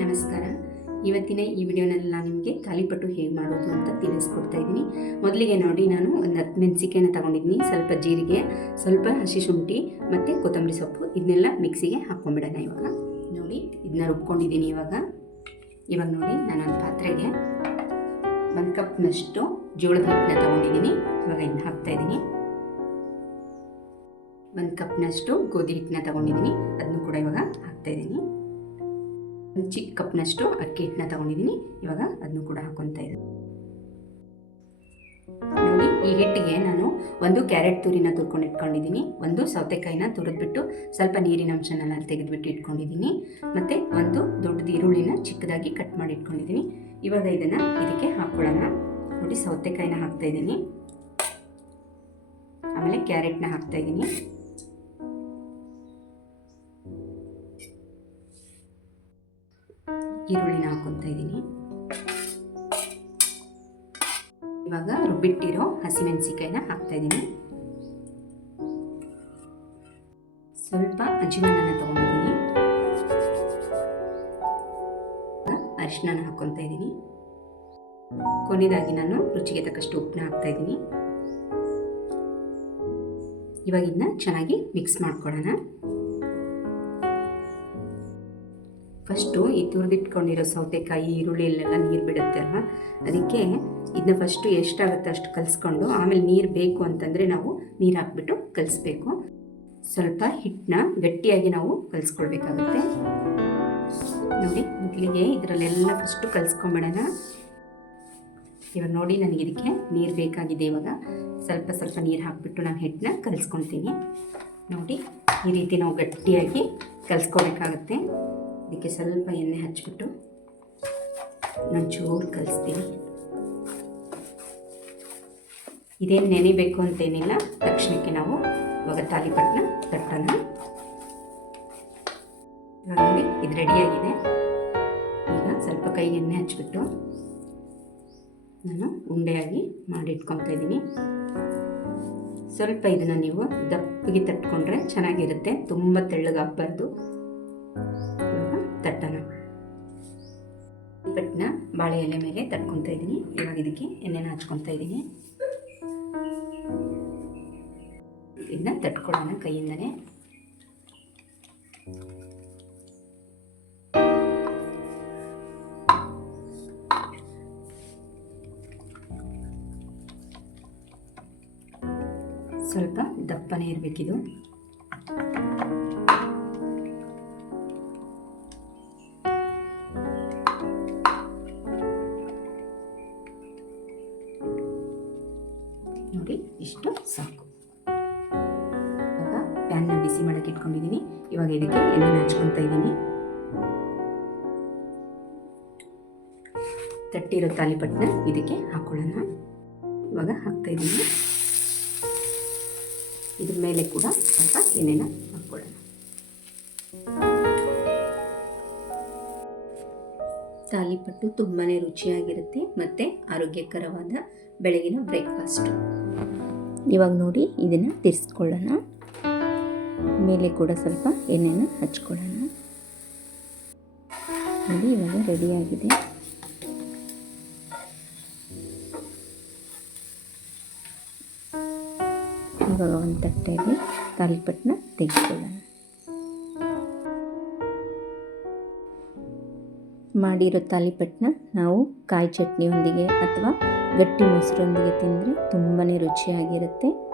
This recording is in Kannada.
ನಮಸ್ಕಾರ. ಇವತ್ತಿನ ಈ ವಿಡಿಯೋನಲ್ಲಿ ನಾನು ನಿಮಗೆ ತಾಲಿಪಟ್ಟು ಹೇಗೆ ಮಾಡೋದು ಅಂತ ತಿಳಿಸ್ಕೊಡ್ತಾ ಇದ್ದೀನಿ. ಮೊದಲಿಗೆ ನೋಡಿ, ನಾನು ಒಂದು ಹತ್ತು ಮೆಣಸಿಕಾಯನ್ನ ತಗೊಂಡಿದ್ದೀನಿ. ಸ್ವಲ್ಪ ಜೀರಿಗೆ, ಸ್ವಲ್ಪ ಹಸಿ ಶುಂಠಿ ಮತ್ತು ಕೊತ್ತಂಬರಿ ಸೊಪ್ಪು. ಇದನ್ನೆಲ್ಲ ಮಿಕ್ಸಿಗೆ ಹಾಕ್ಕೊಂಬಿಡೋಣ ಇವಾಗ. ನೋಡಿ ಇದನ್ನ ರುಬ್ಕೊಂಡಿದ್ದೀನಿ ಇವಾಗ. ಇವಾಗ ನೋಡಿ, ನಾನು ಒಂದು ಪಾತ್ರೆಗೆ ಒಂದು ಕಪ್ನಷ್ಟು ಜೋಳದ ಹಿಟ್ಟನ್ನ ತಗೊಂಡಿದ್ದೀನಿ. ಇವಾಗ ಇದನ್ನ ಹಾಕ್ತಾಯಿದ್ದೀನಿ ಒಂದು ಕಪ್ನಷ್ಟು ಗೋಧಿ ಹಿಟ್ಟನ್ನ ತಗೊಂಡಿದ್ದೀನಿ. ಅದನ್ನು ಕೂಡ ಇವಾಗ ಹಾಕ್ತಾಯಿದ್ದೀನಿ ಒಂದು ಚಿಕ್ಕ ಕಪ್ನಷ್ಟು ಅಕ್ಕಿ ಹಿಟ್ಟನ್ನ ತಗೊಂಡಿದ್ದೀನಿ ಇವಾಗ ಅದನ್ನು ಕೂಡ ಹಾಕೊತಾ ಇದ್ದೀನಿ ನೋಡಿ, ಈ ಹಿಟ್ಟಿಗೆ ನಾನು ಒಂದು ಕ್ಯಾರೆಟ್ ತುರಿನ ತುರ್ಕೊಂಡು ಇಟ್ಕೊಂಡಿದ್ದೀನಿ ಒಂದು ಸೌತೆಕಾಯಿನ ತುರಿದ್ಬಿಟ್ಟು ಸ್ವಲ್ಪ ನೀರಿನ ಅಂಶನೆಲ್ಲ ತೆಗೆದುಬಿಟ್ಟು ಇಟ್ಕೊಂಡಿದ್ದೀನಿ ಮತ್ತು ಒಂದು ದೊಡ್ಡದು ಈರುಳ್ಳಿನ ಚಿಕ್ಕದಾಗಿ ಕಟ್ ಮಾಡಿ ಇಟ್ಕೊಂಡಿದ್ದೀನಿ ಇವಾಗ ಇದನ್ನು ಇದಕ್ಕೆ ಹಾಕ್ಕೊಳ್ಳೋಣ ನೋಡಿ, ಸೌತೆಕಾಯಿನ ಹಾಕ್ತಾಯಿದ್ದೀನಿ ಆಮೇಲೆ ಕ್ಯಾರೆಟ್ನ ಹಾಕ್ತಾಯಿದ್ದೀನಿ ಈರುಳ್ಳಿನ ಹಾಕೊತಾ ಇದ್ದೀನಿ. ಇವಾಗ ರುಬ್ಬಿಟ್ಟಿರೋ ಹಸಿಮೆಣಸಿಕಾಯಿನ ಹಾಕ್ತಾ ಇದ್ದೀನಿ. ಸ್ವಲ್ಪ ಅಜ್ಜಿಮನ್ನ ತಗೊಂಡಿದ್ದೀನಿ. ಅರಿಶಿನ ಹಾಕ್ಕೊತಾ ಇದ್ದೀನಿ. ಕೊನೆಯದಾಗಿ ನಾನು ರುಚಿಗೆ ತಕ್ಕಷ್ಟು ಉಪ್ಪನ್ನ ಹಾಕ್ತಾ ಇದ್ದೀನಿ. ಇವಾಗ ಇದನ್ನ ಚೆನ್ನಾಗಿ ಮಿಕ್ಸ್ ಮಾಡ್ಕೊಳ್ಳೋಣ. ಫಸ್ಟು ಈ ತುರಿದಿಟ್ಕೊಂಡಿರೋ ಸೌತೆಕಾಯಿ, ಈರುಳ್ಳಿ ಇಲ್ಲೆಲ್ಲ ನೀರು ಬಿಡುತ್ತೆ ಅಲ್ವಾ? ಅದಕ್ಕೆ ಇದನ್ನ ಫಸ್ಟು ಎಷ್ಟಾಗುತ್ತೆ ಅಷ್ಟು ಕಲಿಸ್ಕೊಂಡು, ಆಮೇಲೆ ನೀರು ಬೇಕು ಅಂತಂದರೆ ನಾವು ನೀರು ಹಾಕ್ಬಿಟ್ಟು ಕಲಿಸ್ಬೇಕು. ಸ್ವಲ್ಪ ಹಿಟ್ಟನ್ನ ಗಟ್ಟಿಯಾಗಿ ನಾವು ಕಲಿಸ್ಕೊಳ್ಬೇಕಾಗುತ್ತೆ. ನೋಡಿ ಮೊದಲಿಗೆ ಇದರಲ್ಲೆಲ್ಲ ಫಸ್ಟು ಕಲಿಸ್ಕೊಂಬಿಡೋಣ. ಇವಾಗ ನೋಡಿ, ನನಗೆ ಇದಕ್ಕೆ ನೀರು ಬೇಕಾಗಿದೆ ಇವಾಗ. ಸ್ವಲ್ಪ ಸ್ವಲ್ಪ ನೀರು ಹಾಕ್ಬಿಟ್ಟು ನಾನು ಹಿಟ್ಟನ್ನ ಕಲಿಸ್ಕೊಳ್ತೀನಿ ನೋಡಿ, ಈ ರೀತಿ ನಾವು ಗಟ್ಟಿಯಾಗಿ ಕಲಿಸ್ಕೋಬೇಕಾಗತ್ತೆ ಇದಕ್ಕೆ ಸ್ವಲ್ಪ ಎಣ್ಣೆ ಹಚ್ಬಿಟ್ಟು ನಾನು ಚೂರು ಕಲಿಸ್ತೀನಿ. ಇದೇನು ನೆನೆಬೇಕು ಅಂತೇನಿಲ್ಲ, ತಕ್ಷಣಕ್ಕೆ ನಾವು ಇವಾಗ ತಾಲಿಪಟ್ಟನ್ನ ತಟ್ಟೋಣ. ಇದು ರೆಡಿಯಾಗಿದೆ ಈಗ ಸ್ವಲ್ಪ ಕೈ ಎಣ್ಣೆ ಹಚ್ಬಿಟ್ಟು ನಾನು ಉಂಡೆಯಾಗಿ ಮಾಡಿ ಇಟ್ಕೊತಾ ಇದ್ದೀನಿ. ಸ್ವಲ್ಪ ಇದನ್ನು ನೀವು ದಪ್ಪಗೆ ತಟ್ಕೊಂಡ್ರೆ ಚೆನ್ನಾಗಿರುತ್ತೆ, ತುಂಬ ತೆಳ್ಳಗಾಗಬಾರ್ದು. ಪಟ್ಟನ ಬಾಳೆ ಎಲೆ ಮೇಲೆ ತಟ್ಕೊತಾ ಇದ್ದೀನಿ. ಇವಾಗ ಇದಕ್ಕೆ ಎಣ್ಣೆನ ಹಚ್ಕೊತಾ ಇದ್ದೀನಿ. ಇದನ್ನ ತಟ್ಕೊಳ್ಳೋಣ ಕೈಯಿಂದನೇ. ಸ್ವಲ್ಪ ದಪ್ಪನೇ ಇರಬೇಕಿದು. ನೋಡಿ, ಇಷ್ಟು ಸಾಕು. ಇವಾಗ ಪ್ಯಾನ್ನ ಬಿಸಿ ಮಾಡೋಕ್ಕೆ ಇಟ್ಕೊಂಡಿದ್ದೀನಿ ಇವಾಗ ಇದಕ್ಕೆ ಎಣ್ಣೆ ಹಚ್ಕೊತಾ ಇದ್ದೀನಿ ತಟ್ಟಿರೋ ತಾಲಿಪಟ್ಟನ್ನ ಇದಕ್ಕೆ ಹಾಕೊಳ್ಳೋಣ. ಇವಾಗ ಹಾಕ್ತಾ ಇದ್ದೀನಿ ಇದ್ರ ಮೇಲೆ ಕೂಡ ಸ್ವಲ್ಪ ಎಣ್ಣೆನ ಹಾಕ್ಕೊಳ್ಳೋಣ ತಾಲಿಪಟ್ಟು ತುಂಬಾ ರುಚಿಯಾಗಿರುತ್ತೆ ಮತ್ತು ಆರೋಗ್ಯಕರವಾದ ಬೆಳಗಿನ ಬ್ರೇಕ್ಫಾಸ್ಟು. ಇವಾಗ ನೋಡಿ ಇದನ್ನು ತಿರ್ಸ್ಕೊಳ್ಳೋಣ. ಮೇಲೆ ಕೂಡ ಸ್ವಲ್ಪ ಎಣ್ಣೆನ ಹಚ್ಕೊಳ್ಳೋಣ. ನೋಡಿ ಇವಾಗ ರೆಡಿಯಾಗಿದೆ ಇವಾಗ ಒಂದು ತಟ್ಟೆಯಲ್ಲಿ ತಾಲಿಪಟ್ಟನ್ನ ತೆಗೆದುಕೊಳ್ಳೋಣ. ಮಾಡಿರೋ ತಾಲಿಪಟ್ಟನ್ನ ನಾವು ಕಾಯಿ ಚಟ್ನಿಯೊಂದಿಗೆ ಅಥವಾ ಗಟ್ಟಿ ಮೊಸರೊಂದಿಗೆ ತಿಂದರೆ ತುಂಬಾ ರುಚಿಯಾಗಿರುತ್ತೆ.